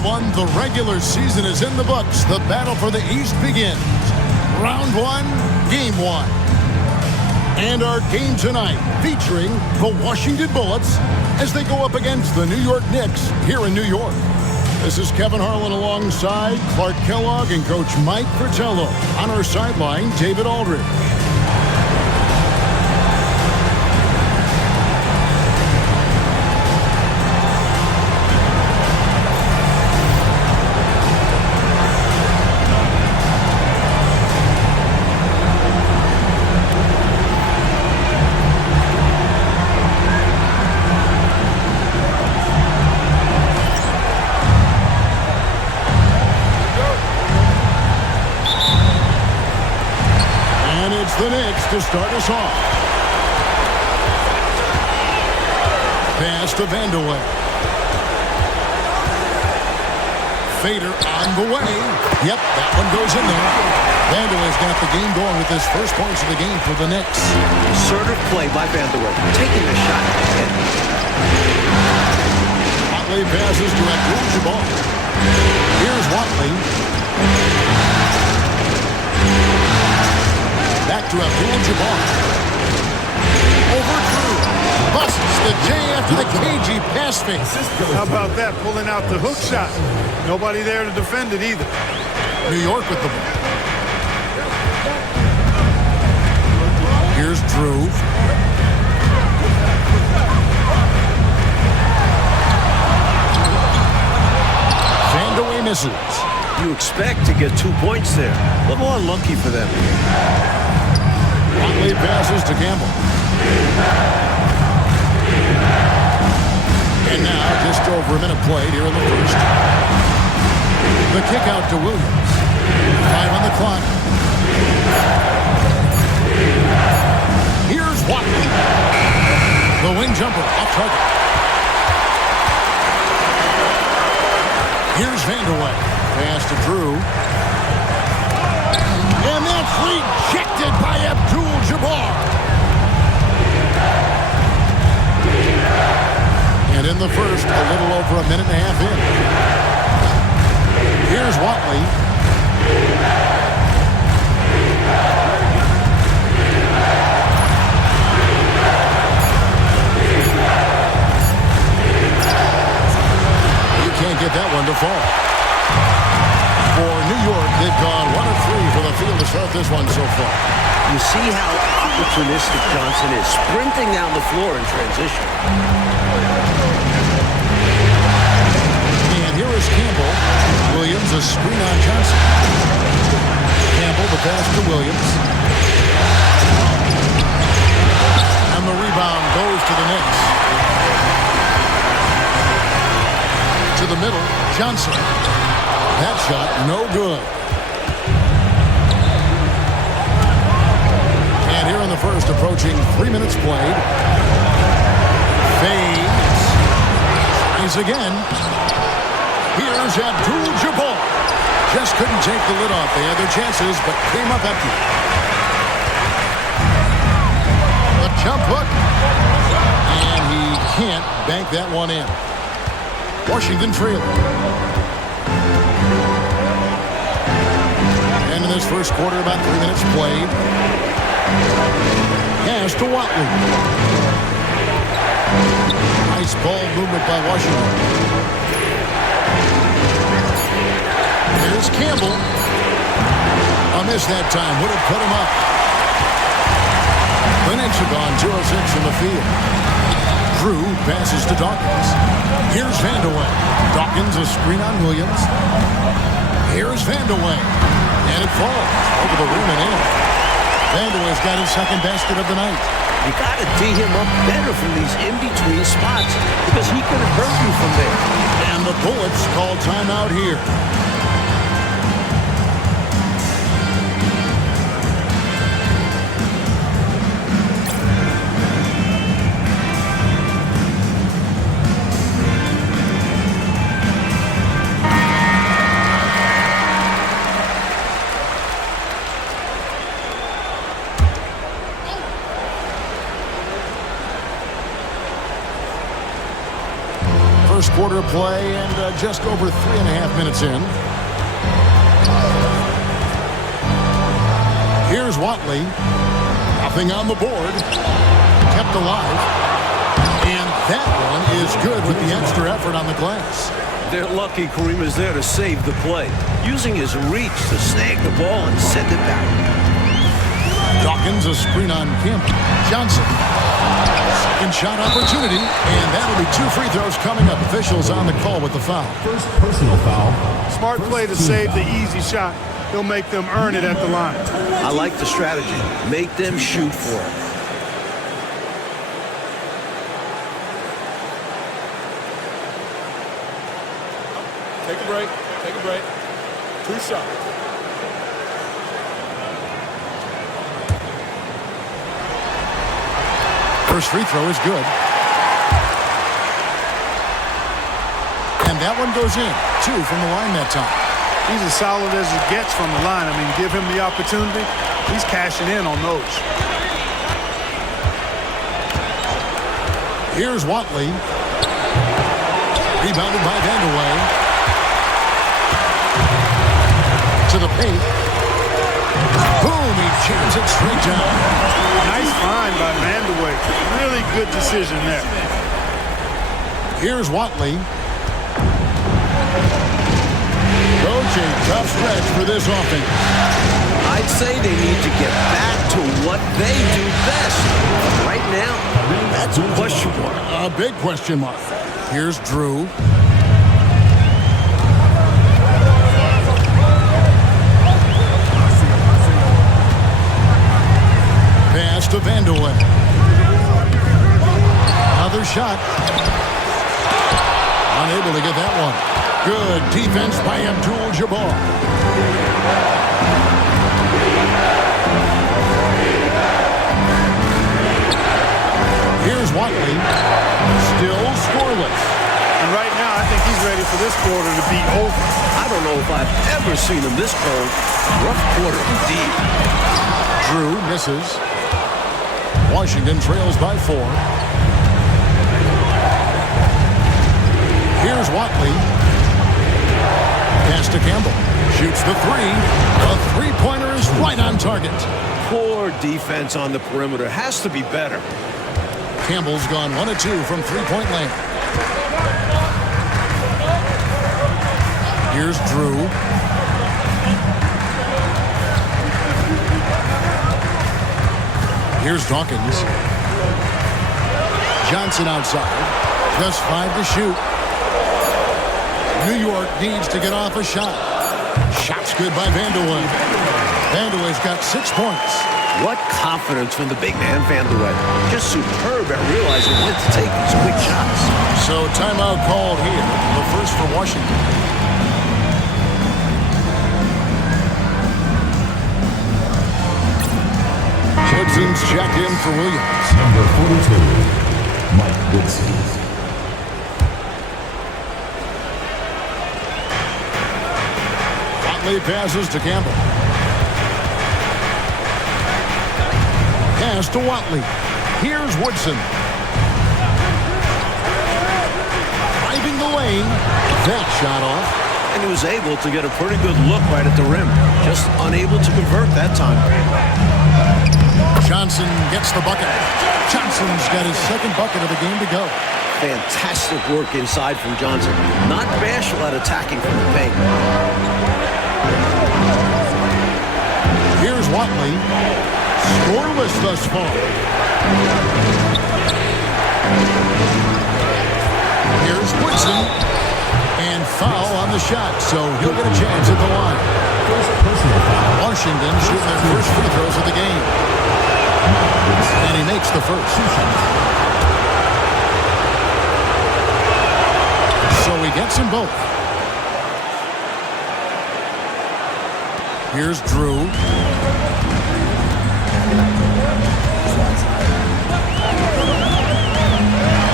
everyone, the regular season is in the books. The battle for the East begins. Round 1, Game 1. And our game tonight featuring the Washington Bullets as they go up against the New York Knicks here in New York. This is Kevin Harlan alongside Clark Kellogg and Coach Mike Fratello. On our sideline, David Aldridge. The Knicks to start us off. Pass to Vandeweghe. Fader on the way. Yep, that one goes in there. Vandeweghe's got the game going with his first points of the game for the Knicks. Assertive play by Vandeweghe, taking the shot. Watley passes to Abdul-Jabbar. Here's Watley. Back to Abdul-Jabbar. Over Drew. Busts the J after the cagey pass fake. How about that? Pulling out the hook shot. Nobody there to defend it either. New York with the ball. Here's Drew. Vandeweghe misses. You expect to get 2 points there. A little unlucky for them. Watley passes to Campbell. And now, just over a minute played here in the first. The kick out to Williams. 5 on the clock. Here's Watley. The wing jumper off target. Here's Vandeweghe. Pass to Drew. And that's rejected by Abdul-Jabbar. And in the first, a little over a minute and a half in. Here's Watley. You can't get that one to fall. For New York, they've gone 1 of 3 for the field to start this one so far. You see how opportunistic Johnson is, sprinting down the floor in transition. And here is Campbell. Williams, a screen on Johnson. Campbell, the pass to Williams. And the rebound goes to the Knicks. To the middle, Johnson. That shot, no good. And here in the first, approaching 3 minutes played. Fades. Tries again. Here's Abdul-Jabbar. Just couldn't take the lid off. They had their chances, but came up empty. The jump hook. And he can't bank that one in. Washington trailing. And in this first quarter, about 3 minutes played. Pass to Watley. Nice ball movement by Washington. Here's Campbell. A miss that time. Would have put him up. The Knicks have gone 2 of 6 from the field. Drew passes to Dawkins. Here's Vandeweghe. Dawkins a screen on Williams. Here's Vandeweghe. And it falls over the rim and in. Vandeweghe's got his second basket of the night. You got to tee him up better from these in-between spots because he could have hurt you from there. And the Bullets call timeout here. First quarter play, and just over 3.5 minutes in. Here's Watley. Nothing on the board. Kept alive. And that one is good with the extra effort on the glass. They're lucky Kareem is there to save the play, using his reach to snag the ball and send it back. Dawkins, a screen on Campbell. Johnson. Second shot opportunity, and that'll be 2 free throws coming up. Officials on the call with the foul. First personal foul. Smart play to save the easy shot. He'll make them earn it at the line. I like the strategy. Make them shoot for it. Take a break. Take a break. 2 shots. First free throw is good. And that one goes in. 2 from the line that time. He's as solid as it gets from the line. I mean, give him the opportunity. He's cashing in on those. Here's Watley. Rebounded by Vandeweghe. To the paint. Boom, he jams it straight down. Nice find by Vandeweghe. Really good decision there. Here's Watley. Coach, a tough stretch for this offense. I'd say they need to get back to what they do best. Right now, that's a question mark. A big question mark. Here's Drew. Pass to Vandeweghe. Another shot. Unable to get that one. Good defense by Abdul-Jabbar. Here's Watley. Still scoreless. And right now, I think he's ready for this quarter to be over. I don't know if I've ever seen him this cold. Rough quarter indeed. Drew misses. Washington trails by 4. Here's Watley. Pass to Campbell. Shoots the 3. The three-pointer is right on target. Poor defense on the perimeter. Has to be better. Campbell's gone 1 of 2 from three-point land. Here's Drew. Here's Dawkins. Johnson outside. Just 5 to shoot. New York needs to get off a shot. Shot's good by Vandeweghe. Vandeweghe's got 6 points. What confidence from the big man, Vandeweghe. Just superb at realizing when to take these quick shots. So timeout called here. The first for Washington. Woodson's checked in for Williams. Number 42, Mike Woodson. Passes to Campbell. Pass to Watley. Here's Woodson. Driving the lane. That shot off. And he was able to get a pretty good look right at the rim. Just unable to convert that time. Johnson gets the bucket. Johnson's got his second bucket of the game to go. Fantastic work inside from Johnson. Not bashful at attacking from the paint. Here's Watley. Scoreless thus far. Here's Woodson. And foul on the shot, so he'll get a chance at the line. Washington shooting their first free throws of the game. And he makes the first. So he gets them both. Here's Drew.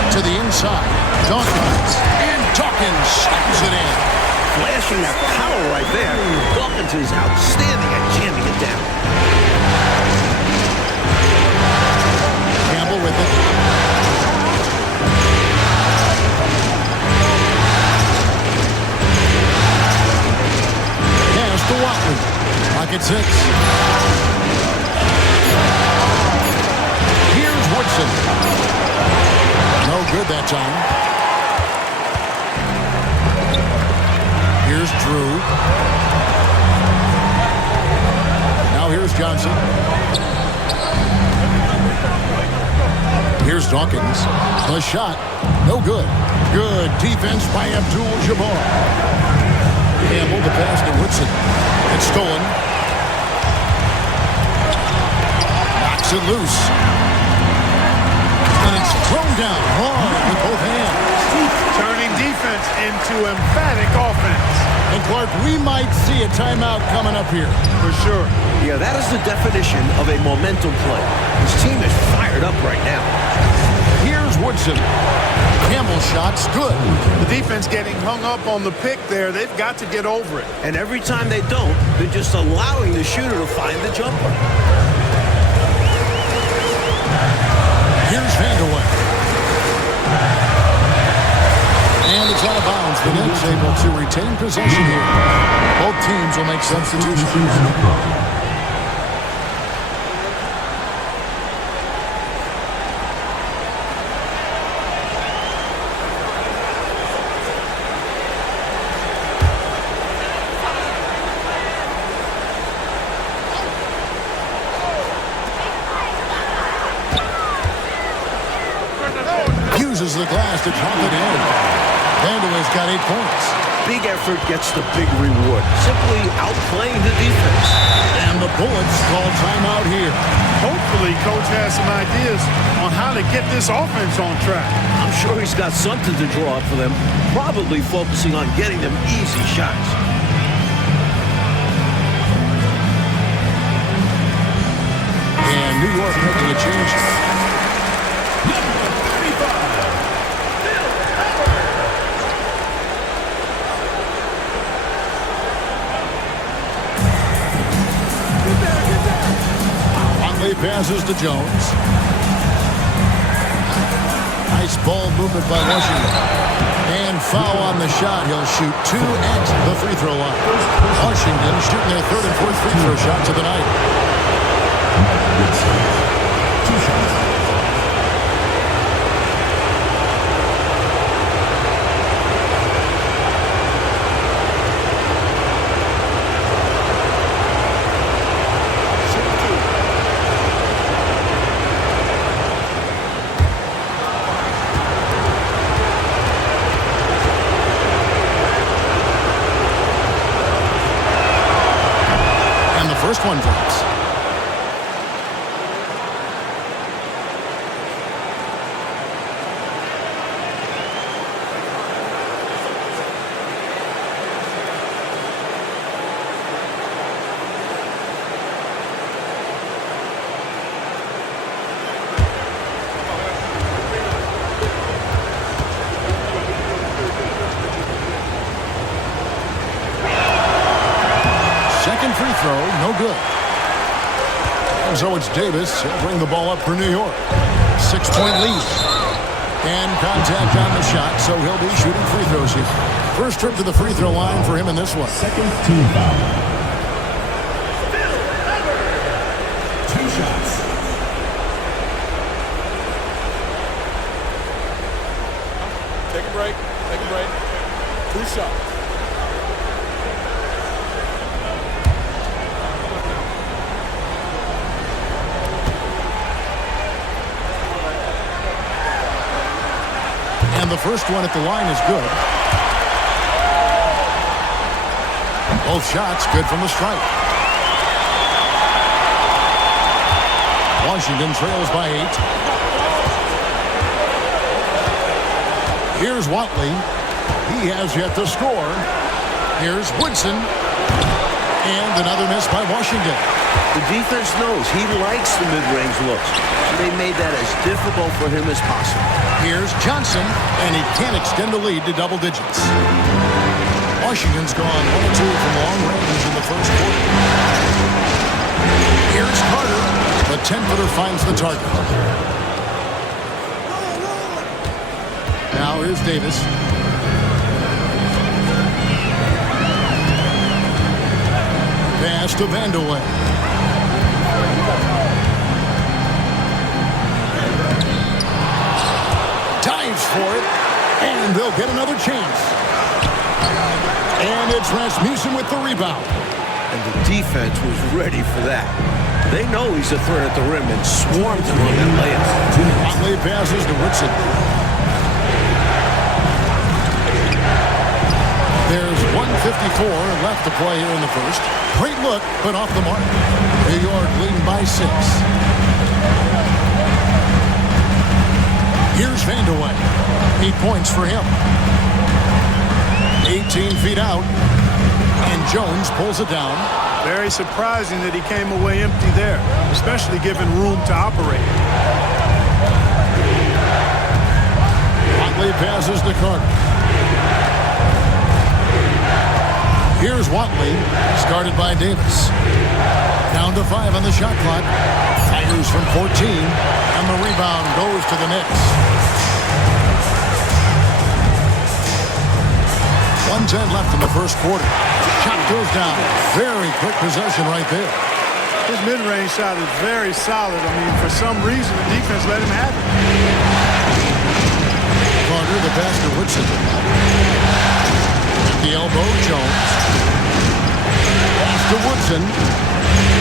To the inside. Dawkins. And Dawkins slams it in. Flashing that power right there. Dawkins is outstanding at jamming it down. Campbell with it. Clock at 6. Here's Woodson. No good that time. Here's Drew. Now here's Johnson. Here's Dawkins. The shot. No good. Good defense by Abdul-Jabbar. Campbell the pass to Woodson. It's stolen. Knocks it loose. And it's thrown down hard with both hands. Turning defense into emphatic offense. And Clark, we might see a timeout coming up here. For sure. Yeah, that is the definition of a momentum play. His team is fired up right now. Here's Woodson. Campbell's shot's good. The defense getting hung up on the pick there. They've got to get over it. And every time they don't, they're just allowing the shooter to find the jumper. Here's Vanderway. And it's out of bounds. The Knicks able to retain possession here. Both teams will make substitutions. Uses the glass to drop it in. Vandeweghe's got 8 points. Big effort gets the big reward. Simply outplaying the defense. And the Bullets call timeout here. Hopefully, Coach has some ideas on how to get this offense on track. I'm sure he's got something to draw up for them. Probably focusing on getting them easy shots. And New York making a change. Passes to Jones. Nice ball movement by Washington. And foul on the shot. He'll shoot 2 at the free throw line. Washington shooting their 3rd and 4th free throw shots of the night. 2 shots. First one drops. Second free throw, no good. And so it's Davis. He'll bring the ball up for New York. 6-point lead. And contact on the shot, so he'll be shooting free throws here. First trip to the free throw line for him in this one. Second team foul. 2 shots. Take a break. Take a break. 2 shots. And the first one at the line is good. Both shots good from the stripe. Washington trails by 8. Here's Watley. He has yet to score. Here's Woodson. And another miss by Washington. The defense knows he likes the mid-range looks, so they made that as difficult for him as possible. Here's Johnson, and he can't extend the lead to double digits. Washington's gone 1-2 from long range in the first quarter. Here's Carter. The 10-footer finds the target. Now here's Davis. Pass pass to Vandeweghe. Dives for it, and they'll get another chance. And it's Rasmussen with the rebound. And the defense was ready for that. They know he's a threat at the rim and swarmed him on that layup. Watley passes to Woodson. There's 1:54 left to play here in the first. Great look, but off the mark. New York leading by 6. Here's Vandeweghe. 8 points for him. 18 feet out. And Jones pulls it down. Very surprising that he came away empty there, especially given room to operate. Watley passes to Carter. Here's Watley, started by Davis. Down to 5 on the shot clock. Fires from 14, and the rebound goes to the Knicks. 1:10 left in the first quarter. Shot goes down. Very quick possession right there. His mid-range shot is very solid. I mean, for some reason, the defense let him have it. Carter, the pass to Woodson. At the elbow, Jones. Pass to Woodson.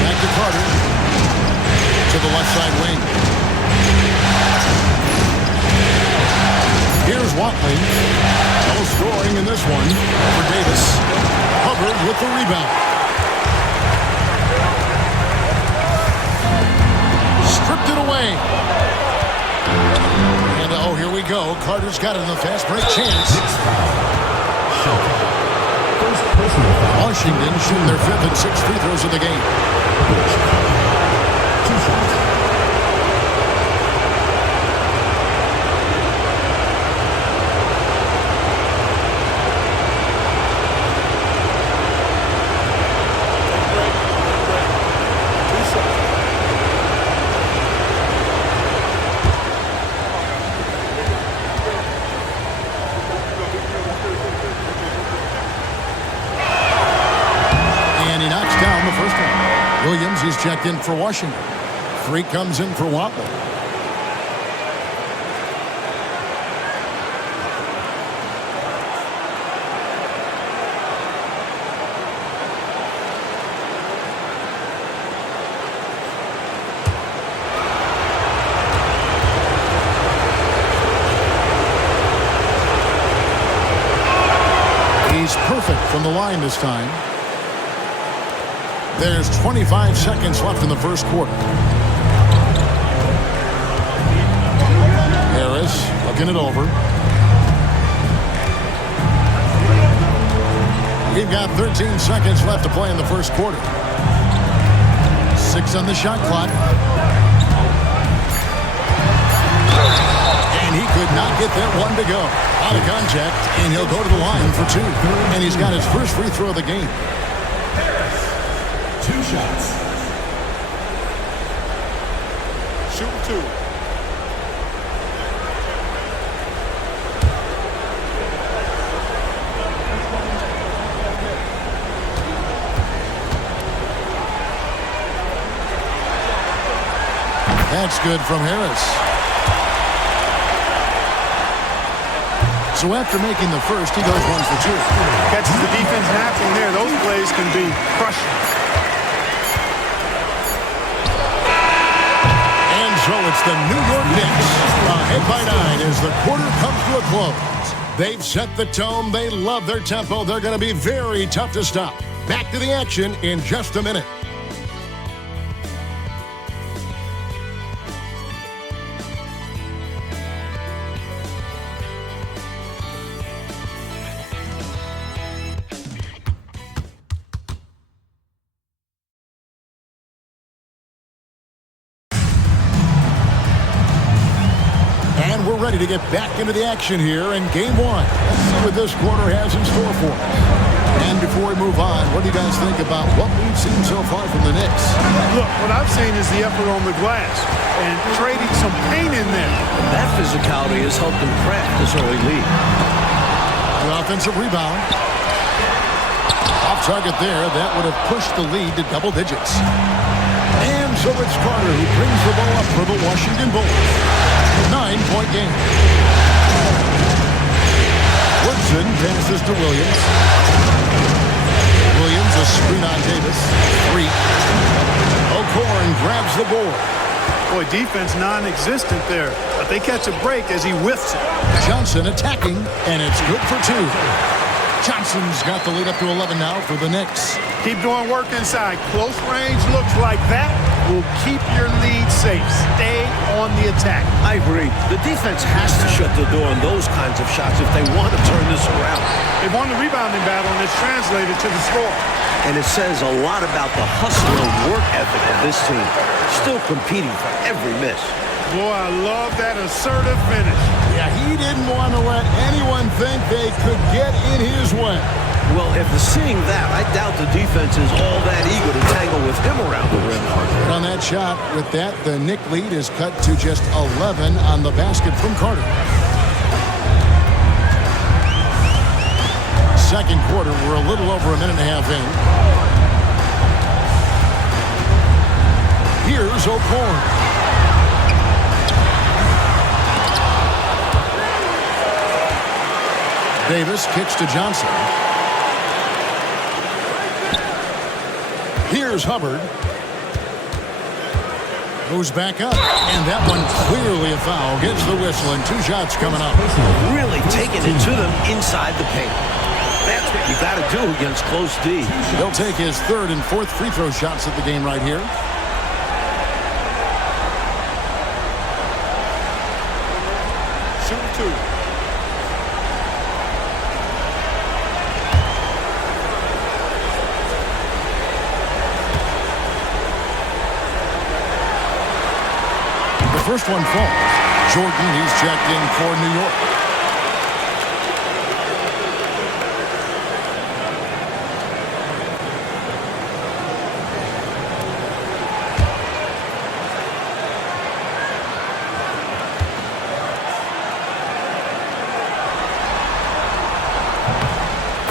Back to Carter. To the left side wing. Here's Watley. No scoring in this one for Davis. Hubbard with the rebound. Stripped it away. And oh, here we go. Carter's got it in the fast break chance. Washington shooting their 5th and 6th free throws of the game. 2 shots. Williams, he's checked in for Washington. 3 comes in for Watley. He's perfect from the line this time. There's 25 seconds left in the first quarter. Harris looking it over. We've got 13 seconds left to play in the first quarter. 6 on the shot clock. And he could not get that one to go. Out of contact, and he'll go to the line for 2. And he's got his first free throw of the game. 2 shots. Shooting 2. That's good from Harris. So after making the first, he goes 1 for 2. Catches the defense napping there. Those plays can be crushing. So it's the New York Knicks ahead by 9 as the quarter comes to a close. They've set the tone. They love their tempo. They're going to be very tough to stop. Back to the action in just a minute. We're ready to get back into the action here in Game 1. Let's see what this quarter has in store for us. And before we move on, what do you guys think about what we've seen so far from the Knicks? Look, what I've seen is the effort on the glass and trading some pain in there. That physicality has helped them craft this early lead. The offensive rebound. Off target there. That would have pushed the lead to double digits. And so it's Carter who brings the ball up for the Washington Bullets. 9-point game. Woodson passes to Williams. Williams, a screen on Davis. 3. O'Corn grabs the board. Boy, defense non-existent there. But they catch a break as he whiffs it. Johnson attacking, and it's good for 2. Johnson's got the lead up to 11 now for the Knicks. Keep doing work inside. Close range looks like that will keep your lead safe. Stay on the attack. I agree. The defense has to shut the door on those kinds of shots if they want to turn this around. They won the rebounding battle, and it's translated to the score. And it says a lot about the hustle and work ethic of this team. Still competing for every miss. Boy, I love that assertive finish. Yeah, he didn't want to let anyone think they could get in his way. Well, after seeing that, I doubt the defense is all that eager to tangle with him around the rim. And on that shot, with that, the Knick lead is cut to just 11 on the basket from Carter. Second quarter, we're a little over a minute and a half in. Here's O'Corn. Davis kicks to Johnson. Here's Hubbard. Moves back up. And that one clearly a foul. Gets the whistle and 2 shots coming up. Really taking it to them inside the paint. That's what you got to do against close D. He'll take his 3rd and 4th free throw shots at the game right here. Shoot 2. The first one falls. Jordan, he's checked in for New York.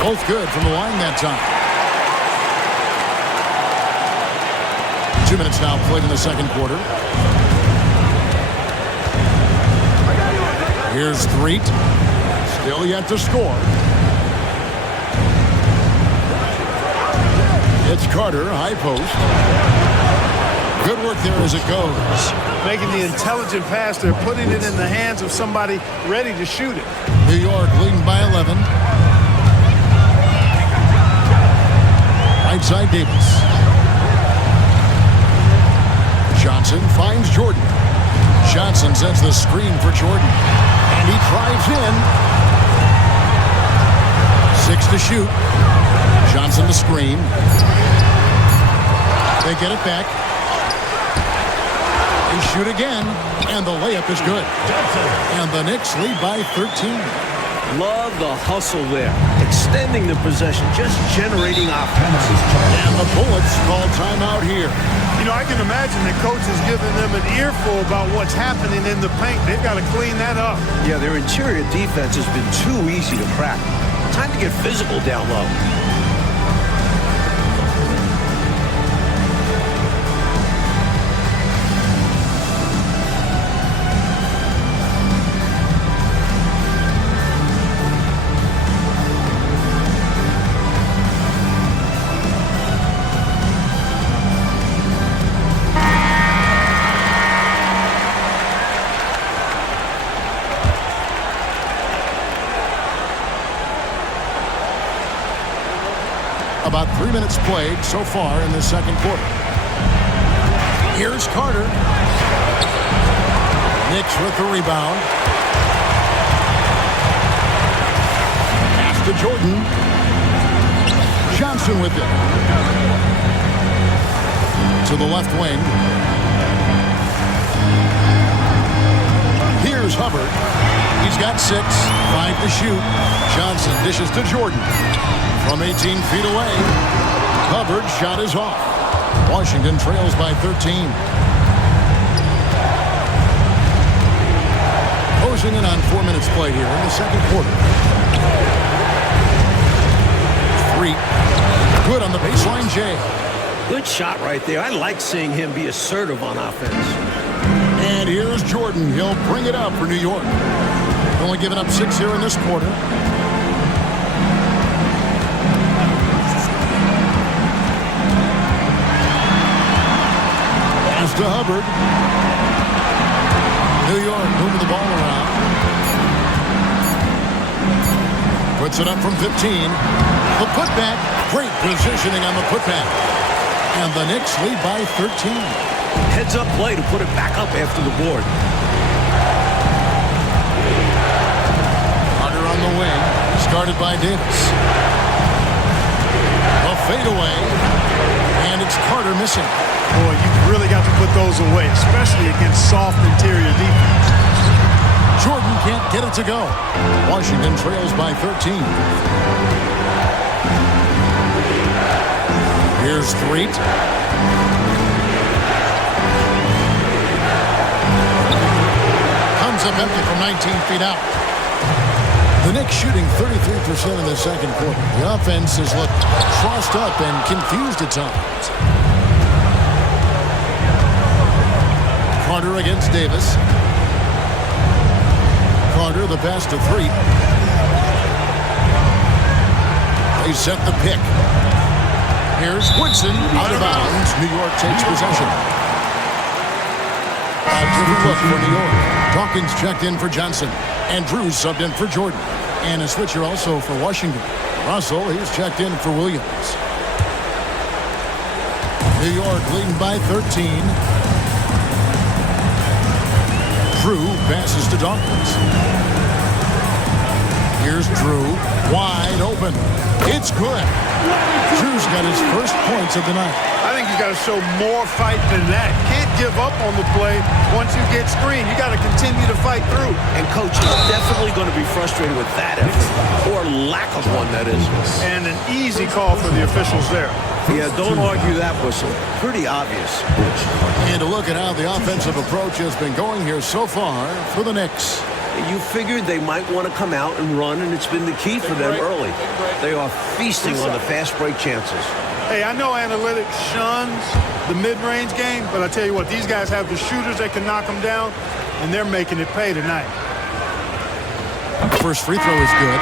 Both good from the line that time. 2 minutes now played in the second quarter. Here's Threet. Still yet to score. It's Carter, high post. Good work there as it goes. Making the intelligent pass there, putting it in the hands of somebody ready to shoot it. New York leading by 11. Right side Davis. Johnson finds Jordan. Johnson sets the screen for Jordan. And he drives in. 6 to shoot. Johnson to screen. They get it back. They shoot again. And the layup is good. And the Knicks lead by 13. Love the hustle there. Extending the possession, just generating offense. And the Bullets call timeout here. You know, I can imagine the coach is giving them an earful about what's happening in the paint. They've got to clean that up. Yeah, their interior defense has been too easy to crack. Time to get physical down low. About 3 minutes played so far in the second quarter. Here's Carter. Knicks with the rebound. Pass to Jordan. Johnson with it. To the left wing. Here's Hubbard. He's got 6. 5 to shoot. Johnson dishes to Jordan. From 18 feet away, Hubbard's shot is off. Washington trails by 13. Closing in on 4 minutes played here in the second quarter. 3. jail. Good shot right there. I like seeing him be assertive on offense. And here's Jordan. He'll bring it up for New York. Only giving up 6 here in this quarter. Pass to Hubbard. New York moving the ball around. Puts it up from 15. The putback. Great positioning on the putback. And the Knicks lead by 13. Heads-up play to put it back up after the board. Carter on the wing. Started by Davis. A fadeaway. And it's Carter missing. Boy, you've really got to put those away, especially against soft interior defense. Jordan can't get it to go. Washington trails by 13. Here's Threet. Comes up empty from 19 feet out. The Knicks shooting 33% in the second quarter. The offense has looked crossed up and confused at times. Carter against Davis. Carter, the pass to Threet. They set the pick. Here's Woodson out of bounds. New York takes possession. A different look for New York. Dawkins checked in for Johnson. And Drew subbed in for Jordan. And a switcher also for Washington. Russell, he's checked in for Williams. New York leading by 13. Drew passes to Dawkins. Here's Drew, wide open. It's good. Drew's got his first points of the night. I think he's got to show more fight than that. Can't give up on the play once you get screened. You got to continue to fight through. And coach is definitely going to be frustrated with that effort, or lack of one, that is. And an easy call for the officials there. Yeah, don't argue that whistle. Pretty obvious. And to look at how the offensive approach has been going here so far for the Knicks. You figured they might want to come out and run, and it's been the key for them early. They are feasting on the fast break chances. Hey, I know analytics shuns the mid-range game, but I tell you what, these guys have the shooters that can knock them down, and they're making it pay tonight. First free throw is good.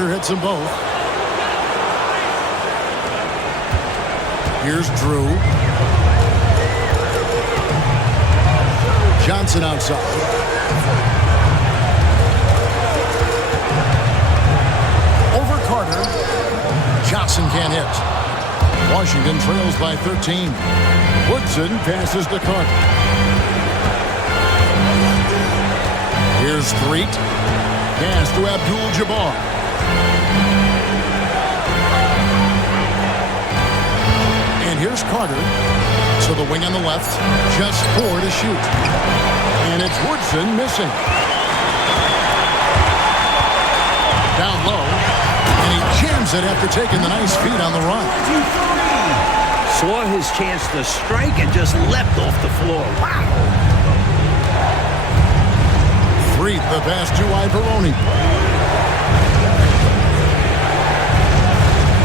Hits them both. Here's Drew. Johnson outside. Over Carter. Johnson can't hit. Washington trails by 13. Woodson passes to Carter. Here's Threet. Pass to Abdul-Jabbar. Here's Carter to the wing on the left. Just 4 to shoot. And it's Woodson missing. Down low. And he jams it after taking the nice feed on the run. Saw his chance to strike and just leapt off the floor. Wow. Threet, the pass to Ibaroni.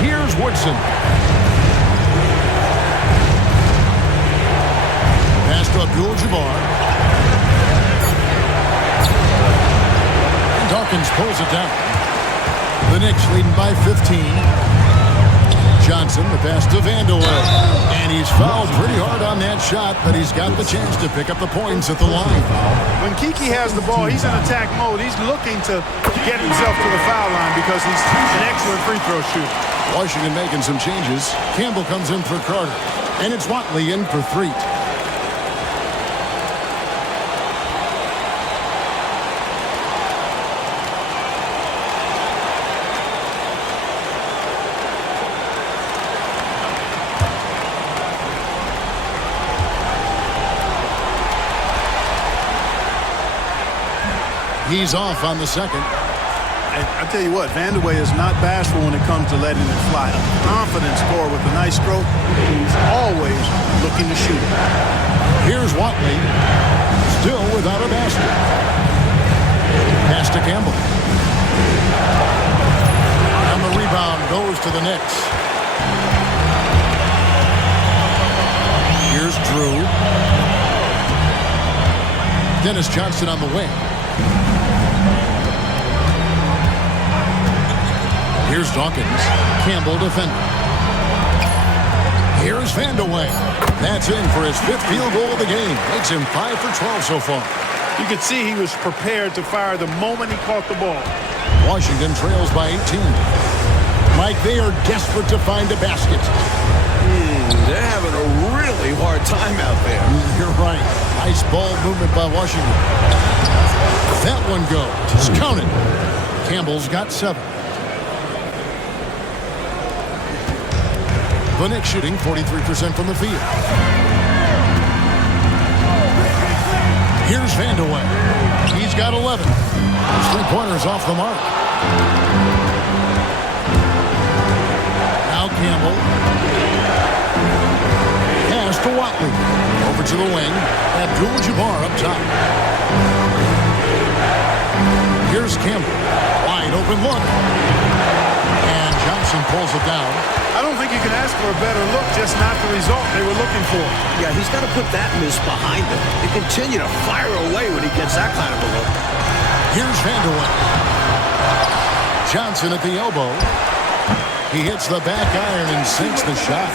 Here's Woodson. To Abdul-Jabbar. Dawkins pulls it down. The Knicks leading by 15. Johnson, the pass to Vanderbilt. And he's fouled pretty hard on that shot, but he's got the chance to pick up the points at the line. When Kiki has the ball, he's in attack mode. He's looking to get himself to the foul line because he's an excellent free throw shooter. Washington making some changes. Campbell comes in for Carter. And it's Watley in for Threet. He's off on the second. I tell you what, Vandeweghe is not bashful when it comes to letting it fly. A confident scorer with a nice stroke. He's always looking to shoot it. Here's Watley, still without a basket. Pass to Campbell. And the rebound goes to the Knicks. Here's Drew. Dennis Johnson on the wing. Here's Dawkins. Campbell defending. Here's Vandeweghe. That's in for his 5th field goal of the game. Makes him 5 for 12 so far. You could see he was prepared to fire the moment he caught the ball. Washington trails by 18. Mike, they are desperate to find a basket. They're having a really hard time out there. You're right. Nice ball movement by Washington. That one goes. Just count it. Campbell's got 7. The Knicks shooting 43% from the field. Here's Vandeweghe. He's got 11. His 3-pointers off the mark. Now Campbell. Pass to Watley. Over to the wing. Abdul-Jabbar up top. Here's Campbell. Wide open look. And Johnson pulls it down. I don't think you can ask for a better look, just not the result they were looking for. Yeah, he's got to put that miss behind him and continue to fire away when he gets that kind of a look. Here's Vandeweghe. Johnson at the elbow. He hits the back iron and sinks the shot.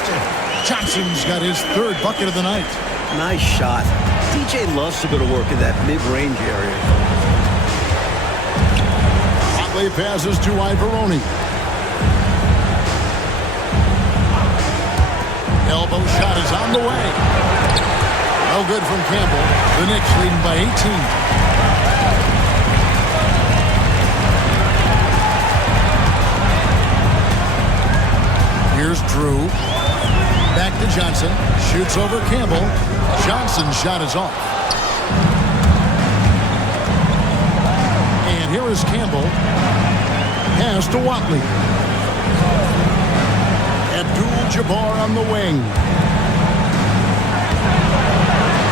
Johnson's got his 3rd bucket of the night. Nice shot. DJ loves to go to work in that mid-range area. Watley passes to Ivoroni. Elbow shot is on the way. No good from Campbell. The Knicks leading by 18. Here's Drew. Back to Johnson. Shoots over Campbell. Johnson's shot is off. And here is Campbell. Pass to Watley. Abdul-Jabbar on the wing.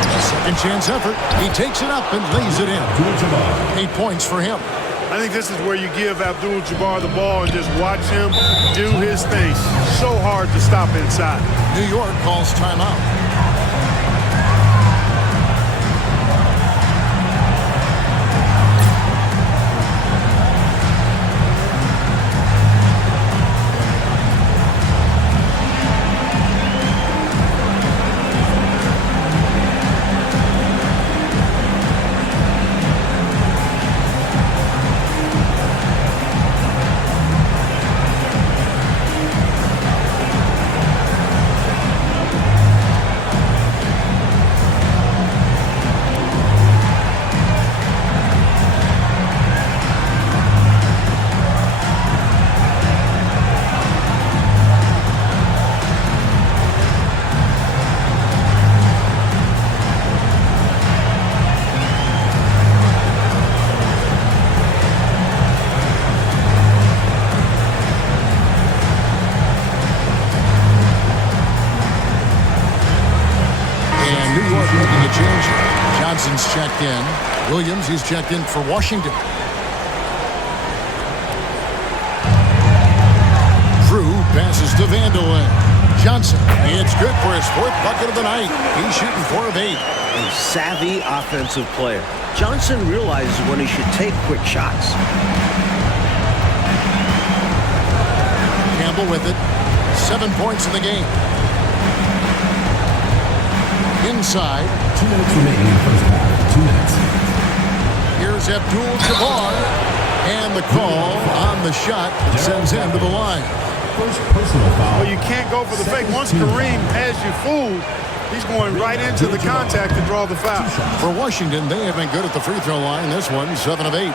A second chance effort. He takes it up and lays it in. 8 points for him. I think this is where you give Abdul-Jabbar the ball and just watch him do his thing. So hard to stop inside. New York calls timeout. Johnson's checked in. Williams, he's checked in for Washington. Drew passes to Vandeweghe. Johnson, it's good for his 4th bucket of the night. He's shooting 4 of 8. A savvy offensive player. Johnson realizes when he should take quick shots. Campbell with it. 7 points in the game. Inside. 2 minutes remaining in the first half. 2 minutes. Here's Abdul-Jabbar. And the call on the shot that sends him to the line. First personal foul. Well, you can't go for the fake. Once Kareem has you fooled, he's going right into the contact to draw the foul. For Washington, they have been good at the free throw line. This one, 7 of 8.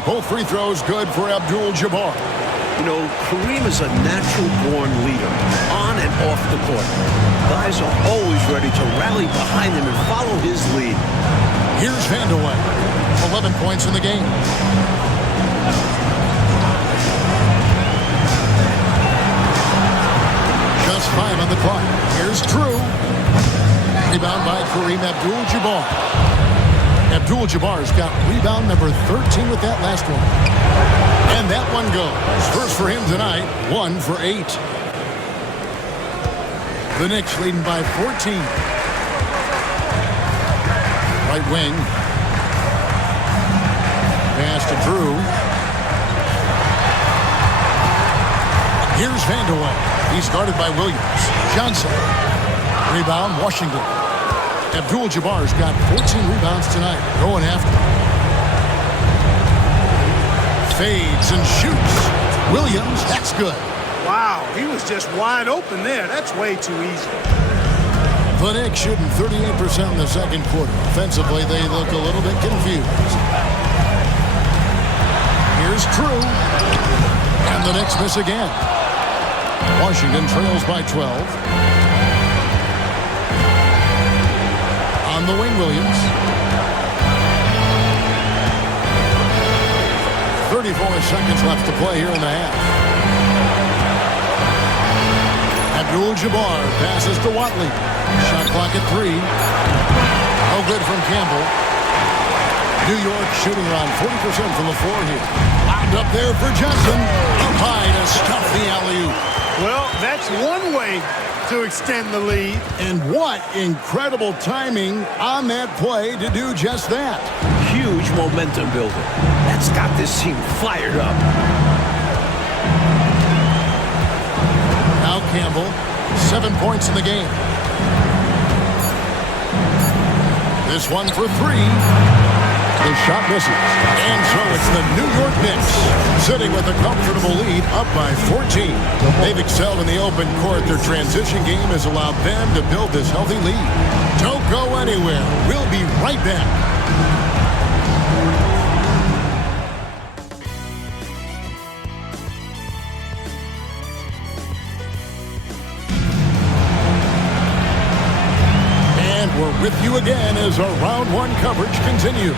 And both free throws good for Abdul-Jabbar. You know, Kareem is a natural-born leader, on and off the court. Guys are always ready to rally behind him and follow his lead. Here's Vandeweghe. 11 points in the game. Just 5 on the clock. Here's Drew. Rebound by Kareem Abdul-Jabbar. Abdul-Jabbar's got rebound number 13 with that last one. And that one goes. First for him tonight, 1 for 8. The Knicks leading by 14. Right wing. Pass to Drew. Here's Vandeweghe. He's guarded by Williams. Johnson. Rebound, Washington. Abdul-Jabbar's got 14 rebounds tonight. Going after. Fades and shoots. Williams, that's good. Wow, he was just wide open there. That's way too easy. The Knicks shooting 38% in the second quarter. Offensively, they look a little bit confused. Here's Drew. And the Knicks miss again. Washington trails by 12. On the wing, Williams. 34 seconds left to play here in the half. Abdul-Jabbar passes to Watley. Shot clock at 3. No good from Campbell. New York shooting around 40% from the floor here. Wound up there for Johnson. Up high to stuff the alley-oop. Well, that's one way to extend the lead. And what incredible timing on that play to do just that. Huge momentum builder. That's got this team fired up. Now Campbell, 7 points in the game. This one for 3. The shot misses. And so it's the New York Knicks sitting with a comfortable lead up by 14. They've excelled in the open court. Their transition game has allowed them to build this healthy lead. Don't go anywhere. We'll be right back. And we're with you again as our round 1 coverage continues.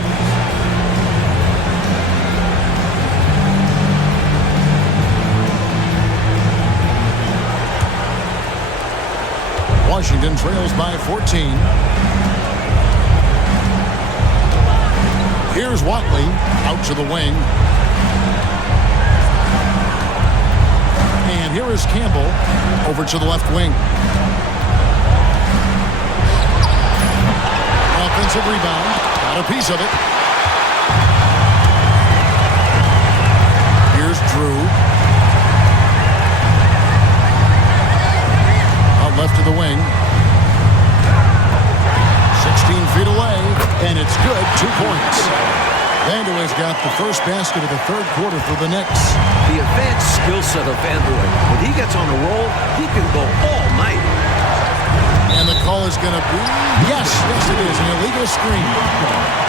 Washington trails by 14. Here's Watley out to the wing. And here is Campbell over to the left wing. Offensive rebound. Got a piece of it. Here's Drew. Out left to the wing. 16 feet away, and it's good. 2 points. Vandeweghe's got the first basket of the third quarter for the Knicks. The advanced skill set of Vandeweghe. When he gets on a roll, he can go all night. And the call is going to be, yes, it is, an illegal screen.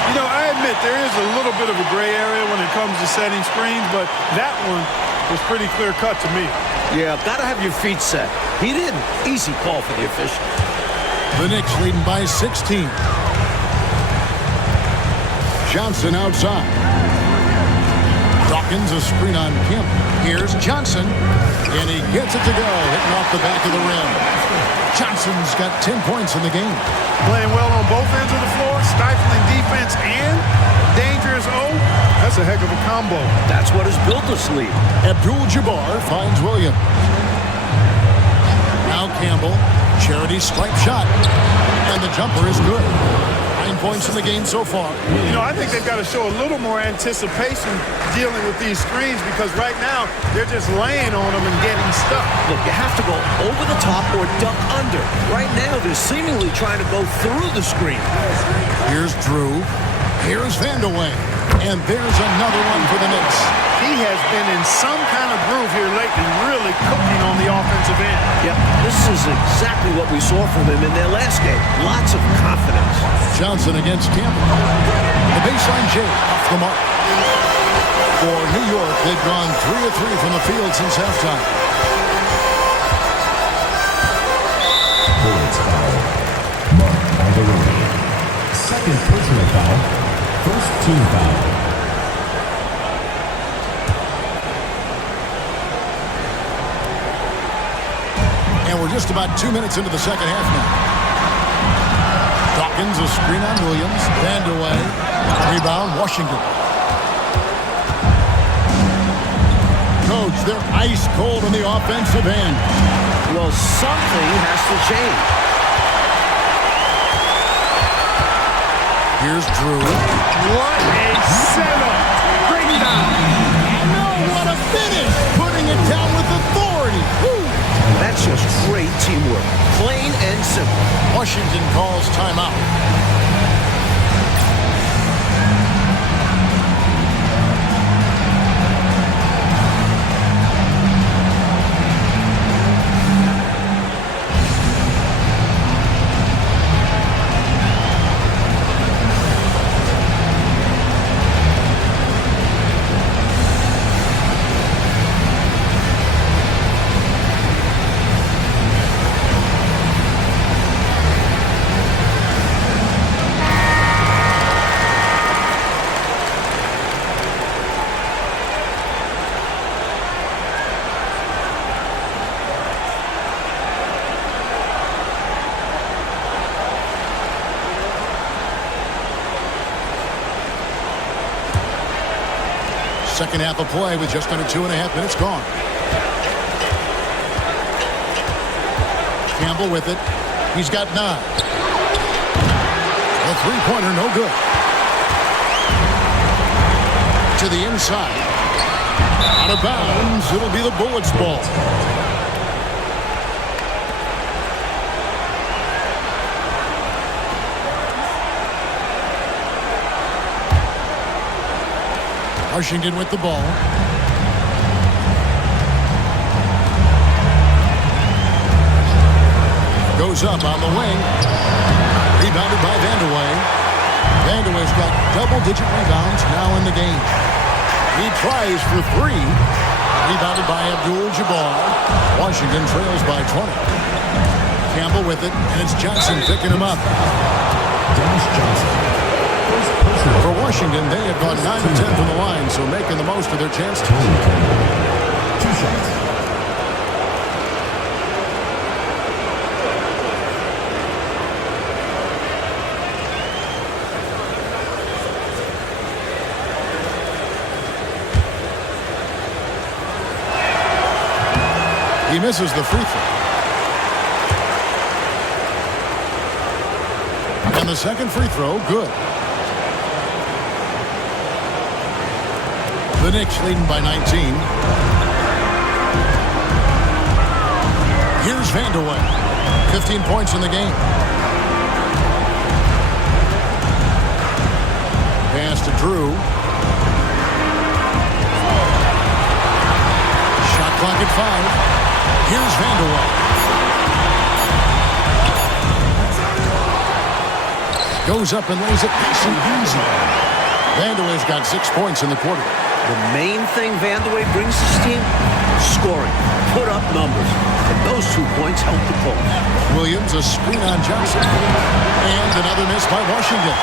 You know, I admit there is a little bit of a gray area when it comes to setting screens, but that one was pretty clear-cut to me. Yeah, gotta have your feet set. He didn't. Easy call for the official. The Knicks leading by 16. Johnson outside. Dawkins a screen on Campbell. Here's Johnson, and he gets it to go, hitting off the back of the rim. Johnson's got 10 points in the game. Playing well on both ends of the floor, stifling defense and dangerous O. That's a heck of a combo. That's what has built this lead. Abdul-Jabbar finds Williams. Now Campbell, charity stripe shot, and the jumper is good. 9 points in the game so far. You know, I think they've got to show a little more anticipation dealing with these screens because right now they're just laying on them and getting stuck. Look, you have to go over the top or duck under. Right now, they're seemingly trying to go through the screen. Here's Drew. Here's Vandeweghe. And there's another one for the Knicks. He has been in some kind of groove here lately, really cooking on the offensive end. Yep, this is exactly what we saw from him in their last game. Lots of confidence. Johnson against Campbell. The baseline J off the mark. For New York, they've gone 3 of 3 from the field since halftime. Bullets foul. Mark by the rookie. Second personal foul. First team foul. And we're just about 2 minutes into the second half now. Dawkins, a screen on Williams. Vandeweghe. Rebound, Washington. Coach, they're ice cold on the offensive end. Well, something has to change. Here's Drew. What a setup. Bring it on. And now what a finish. Putting it down with authority. Woo. And that's just great teamwork. Plain and simple. Washington calls timeout. Second half of play with just under 2.5 minutes gone. Campbell with it. He's got 9. The three-pointer, no good. To the inside. Out of bounds. It'll be the Bullets' ball. Washington with the ball. Goes up on the wing. Rebounded by Vandeweghe. Vandeweghe's got double-digit rebounds now in the game. He tries for 3. Rebounded by Abdul-Jabbar. Washington trails by 20. Campbell with it, and it's Johnson picking him up. Dennis Johnson. For Washington, they have gone 9 of 10 from the line, so making the most of their chances. 2 shots. He misses the free throw. And the second free throw, good. The Knicks leading by 19. Here's Vandeweghe. 15 points in the game. Pass to Drew. Shot clock at 5. Here's Vandeweghe. Goes up and lays it nice and easy. Vandeweghe's got 6 points in the quarter. The main thing Vandeweghe brings this team? Scoring. Put up numbers. And those 2 points help the Bulls. Williams, a screen on Johnson. And another miss by Washington.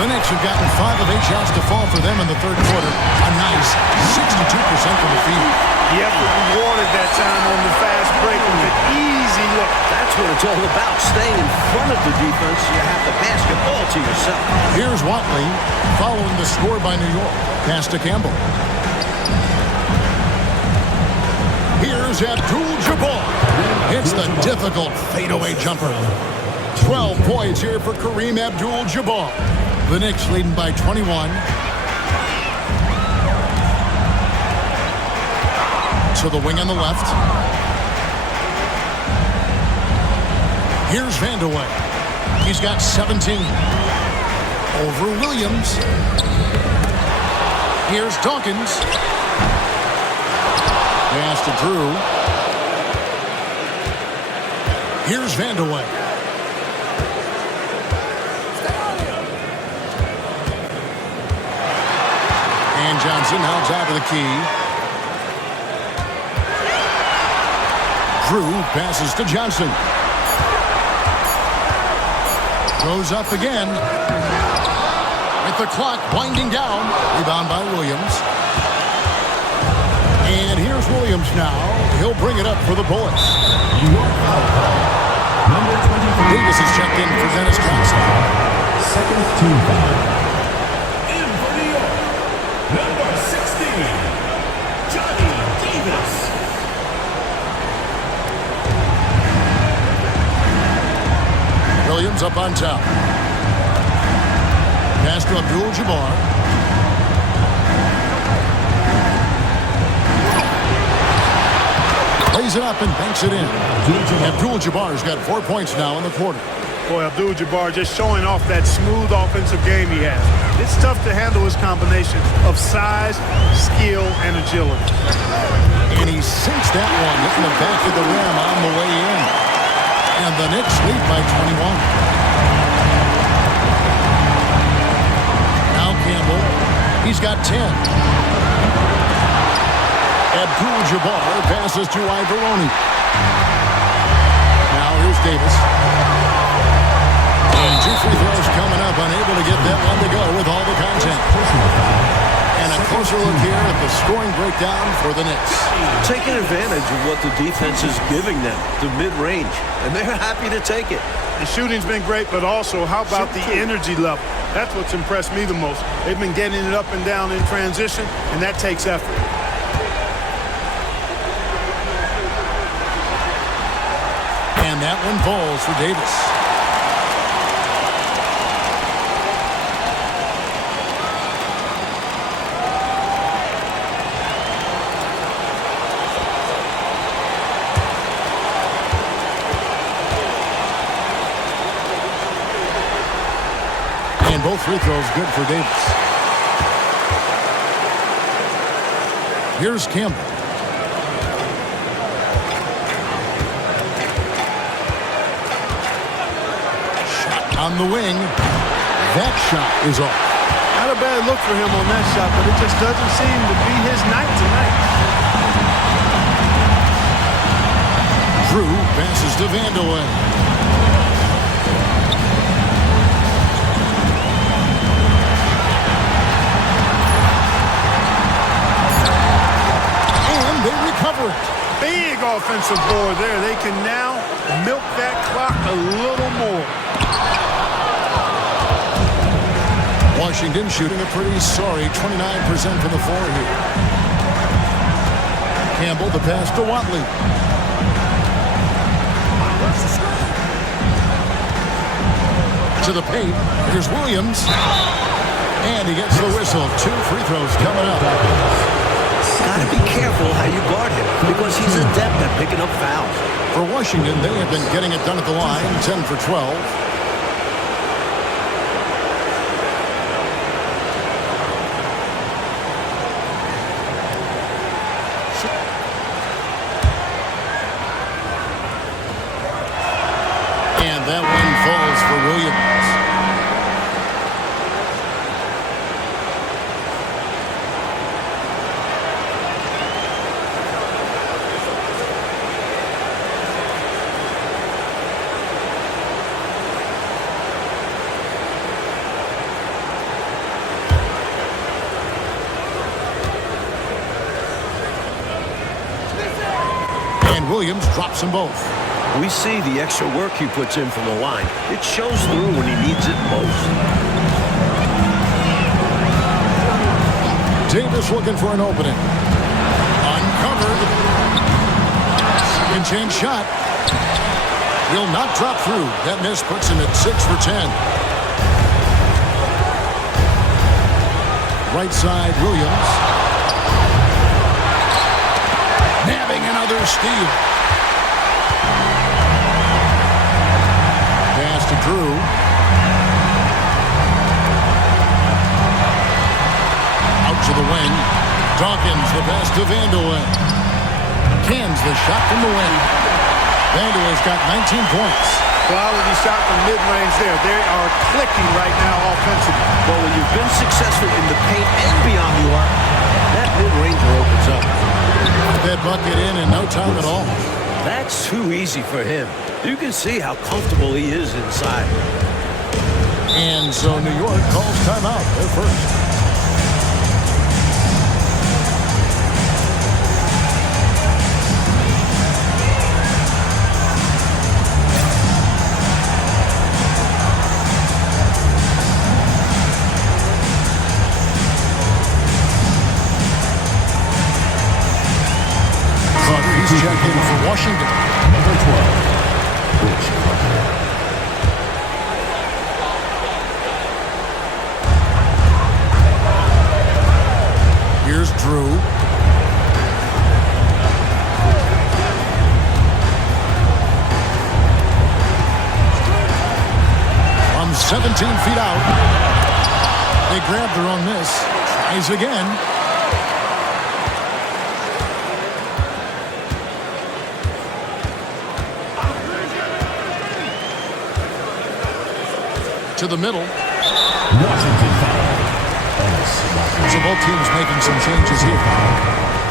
The Knicks have gotten 5 of 8 shots to fall for them in the third quarter. A nice 62% from the field. The effort rewarded that time on the fast break with an easy look. That's what it's all about. Staying in front of the defense, you have the basketball to yourself. Here's Watley following the score by New York. Pass to Campbell. Here's Abdul-Jabbar. It's the difficult fadeaway jumper. 12 points here for Kareem Abdul-Jabbar. The Knicks leading by 21. To the wing on the left. Here's Vandeweghe. He's got 17. Over Williams. Here's Dawkins. Pass to Drew. Here's Vandeweghe. Johnson now top of the key. Drew passes to Johnson. Goes up again. With the clock winding down. Rebound by Williams. And here's Williams now. He'll bring it up for the Bullets. Number 23. Davis is checked in for Dennis Johnson. Second team foul. In for New York, number 16, Johnny Davis. Williams up on top. Pass to Abdul-Jabbar. Lays it up and banks it in. Abdul-Jabbar's got 4 points now in the quarter. Boy, Abdul-Jabbar just showing off that smooth offensive game he has. It's tough to handle his combination of size, skill, and agility. And he sinks that one, hitting the back of the rim on the way in. And the Knicks lead by 21. Now Campbell, he's got 10. Abdul-Jabbar passes to Ivoroni. Now here's Davis. And 2 free throws coming up, unable to get that one to go with all the contact. And a closer look here at the scoring breakdown for the Knicks. Taking advantage of what the defense is giving them, the mid-range, and they're happy to take it. The shooting's been great, but also how about the energy level? That's what's impressed me the most. They've been getting it up and down in transition, and that takes effort. And that one falls for Davis. And both free throws good for Davis. Here's Campbell. On the wing, that shot is off. Not a bad look for him on that shot, but it just doesn't seem to be his night tonight. Drew passes to Vandeweghe. And they recover it. Big offensive board there. They can now milk that clock a little more. Washington shooting a pretty sorry 29% from the floor here. Campbell the pass to Watley. To the paint. Here's Williams. And he gets the whistle. 2 free throws coming up. Gotta be careful how you guard him because he's adept at picking up fouls. For Washington, they have been getting it done at the line. 10 for 12. That one falls for Williams. And Williams drops them both. We see the extra work he puts in from the line. It shows through when he needs it most. Davis looking for an opening. Uncovered. Second chance shot. Will not drop through. That miss puts him at 6 for 10. Right side, Williams. Nabbing another steal. To Drew. Out to the wing. Dawkins the pass to Vandeweghe. Cans the shot from the wing. Vandeweghe's got 19 points. Quality shot from mid-range there. They are clicking right now offensively. Well, when you've been successful in the paint and beyond the arc, mid-ranger opens up. That bucket in no time at all. That's too easy for him. You can see how comfortable he is inside. And so New York calls timeout. They're first. He's checked in for Washington. Number 12, Butch Carter. Here's Drew. From 17 feet out. They grab their own miss. Tries again. To the middle. Washington foul. So both teams making some changes here.